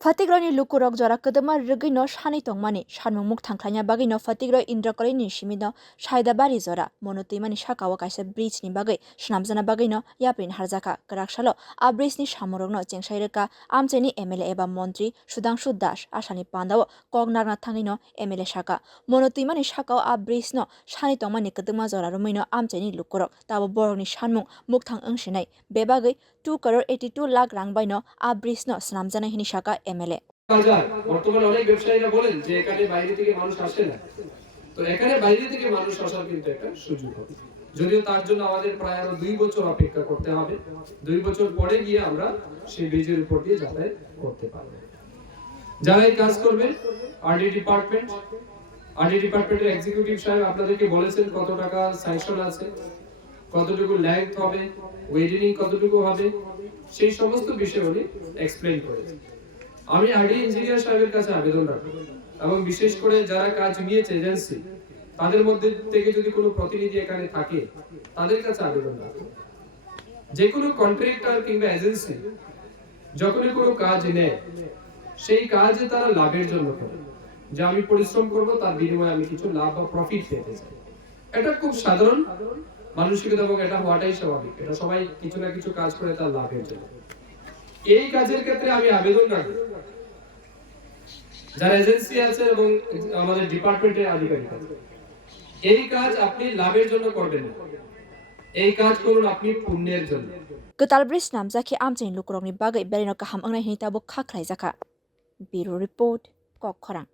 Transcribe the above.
Fatigroni lukurok jora kedema regino shani tongmani shanmumuk thangklanya bagino fatigro indrakori ni shimino shaidabari jora monotimani shakawa kaisa bridge ni bagai shnamjana bagino yapin harjaka karaksalo a bridge ni samorogno chengshaireka amcheni MLA eba montri Sudangshu Das asani pandawo kognarna thangino MLA shaka monotimani shakao a bridge no shani tongmani kedema jora rumino amcheni lukurok tabo borokni shanmung mukthang angshinai bebagai 2 crore 82 lakh rang baino a bridge no shnamjana hini shaka MLA বাজার বর্তমানে অনেক ব্যবসায়ীরা বলেন যে এখানে বাইরে থেকে মানুষ আসে না তো এখানে বাইরে থেকে মানুষ আসার কিন্তু একটা সুযোগ হবে যদিও তার জন্য আমাদের প্রায় আরো 2 বছর অপেক্ষা করতে হবে 2 বছর পরে গিয়ে আমরা সেই ব্রিজের উপর দিয়ে যাতায়াত করতে পারব যারা এই কাজ করবেন আরডি ডিপার্টমেন্টের এক্সিকিউটিভ সাহেব আপনাদেরকে বলেছেন কত টাকা স্যাংশন আছে কতটুকু লেন্থ হবে ওয়েডিং কতটুকু হবে সেই সমস্ত বিষয় উনি এক্সপ্লেইন করেছেন আমি আরডি ইঞ্জিনিয়ার সাহেবের কাছে আবেদন রাখব এবং বিশেষ করে যারা কাজ নিয়েছে এজেন্সি তাদের মধ্যে থেকে যদি কোনো প্রতিনিধি এখানে থাকে তাদের কাছে আবেদন রাখব যে কোনো কন্ট্রাক্টর কিংবা এজেন্সি যখনই কোনো কাজ নেয় সেই কাজে তারা লাভের জন্য করে যে আমি পরিশ্রম করব তার বিনিময়ে আমি কিছু লাভ বা প্রফিট পেতে চাই এটা খুব সাধারণ মানসিকতা এবং এটা হওয়াটাই স্বাভাবিক এটা সবাই কিছু না কিছু কাজ করে তার লাভের জন্য এই কাজের ক্ষেত্রে আমি আবেদন রাখব যারা এজেন্সি আছে এবং আমাদের ডিপার্টমেন্টের আধিকারিক আছে এই কাজ আপনি লাভের জন্য করবেন না এই কাজ করুন আপনি পুণ্যের জন্য Getal bridge namjaki amchain lukurokni bagai berino kaham angnai hini tabo khaklai jaka Bureau Report Kok Khorang